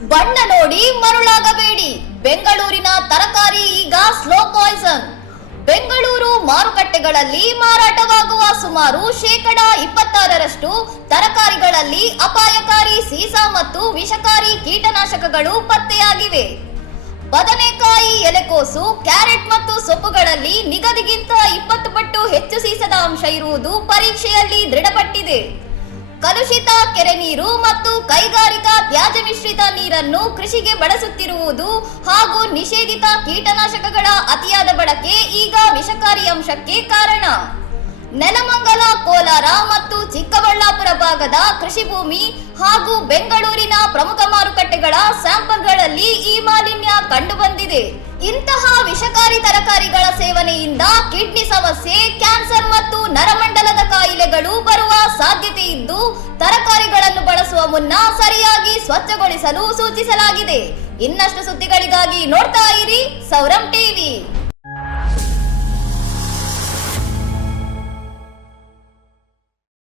ಬಣ್ಣ ನೋಡಿ ಮರುಳಾಗಬೇಡಿ. ಬೆಂಗಳೂರಿನ ತರಕಾರಿ ಈಗ ಸ್ಲೋ ಪಾಯ್ಸನ್. ಬೆಂಗಳೂರು ಮಾರುಕಟ್ಟೆಗಳಲ್ಲಿ ಮಾರಾಟವಾಗುವ ಸುಮಾರು 26% ತರಕಾರಿಗಳಲ್ಲಿ ಅಪಾಯಕಾರಿ ಸೀಸ ಮತ್ತು ವಿಷಕಾರಿ ಕೀಟನಾಶಕಗಳು ಪತ್ತೆಯಾಗಿವೆ. ಬದನೆಕಾಯಿ, ಎಲೆಕೋಸು, ಕ್ಯಾರೆಟ್ ಮತ್ತು ಸೊಪ್ಪುಗಳಲ್ಲಿ ನಿಗದಿಗಿಂತ 20 ಪಟ್ಟು ಹೆಚ್ಚು ಸೀಸದ ಅಂಶ ಇರುವುದು ಪರೀಕ್ಷೆಯಲ್ಲಿ ದೃಢಪಟ್ಟಿದೆ. ಕಲುಷಿತ ಕೆರೆ ನೀರು ಮತ್ತು ಕೈಗಾರಿಕಾ ತ್ಯಾಜ್ಯ ಮಿಶ್ರಿತ ನೀರನ್ನು ಕೃಷಿಗೆ ಬಳಸುತ್ತಿರುವುದು ಹಾಗೂ ನಿಷೇಧಿತ ಕೀಟನಾಶಕಗಳ ಅತಿಯಾದ ಬಳಕೆ ಈಗ ವಿಷಕಾರಿ ಅಂಶಕ್ಕೆ ಕಾರಣ. ನೆಲಮಂಗಲ, ಕೋಲಾರ ಮತ್ತು ಚಿಕ್ಕಬಳ್ಳಾಪುರ ಭಾಗದ ಕೃಷಿ ಭೂಮಿ ಹಾಗೂ ಬೆಂಗಳೂರಿನ ಪ್ರಮುಖ ಮಾರುಕಟ್ಟೆಗಳ ಸ್ಯಾಂಪಲ್ಗಳಲ್ಲಿ ಈ ಮಾಲಿನ್ಯ ಕಂಡುಬಂದಿದೆ. ಇಂತಹ ವಿಷಕಾರಿ ತರಕಾರಿಗಳ ಸೇವನೆಯಿಂದ ಕಿಡ್ನಿ ಸಮಸ್ಯೆ, ಕ್ಯಾನ್ಸರ್ ಮತ್ತು ನರಮಂಡಲದ ಕಾಯಿಲೆಗಳು ಬರುವ ಸಾಧ್ಯತೆ ಇದ್ದು, ತರಕಾರಿಗಳನ್ನು ಬಳಸುವ ಮುನ್ನ ಸರಿಯಾಗಿ ಸ್ವಚ್ಛಗೊಳಿಸಲು ಸೂಚಿಸಲಾಗಿದೆ. ಇನ್ನಷ್ಟು ಸುದ್ದಿಗಳಿಗಾಗಿ ನೋಡ್ತಾ ಇರಿ ಸೌರಂ ಟಿವಿ.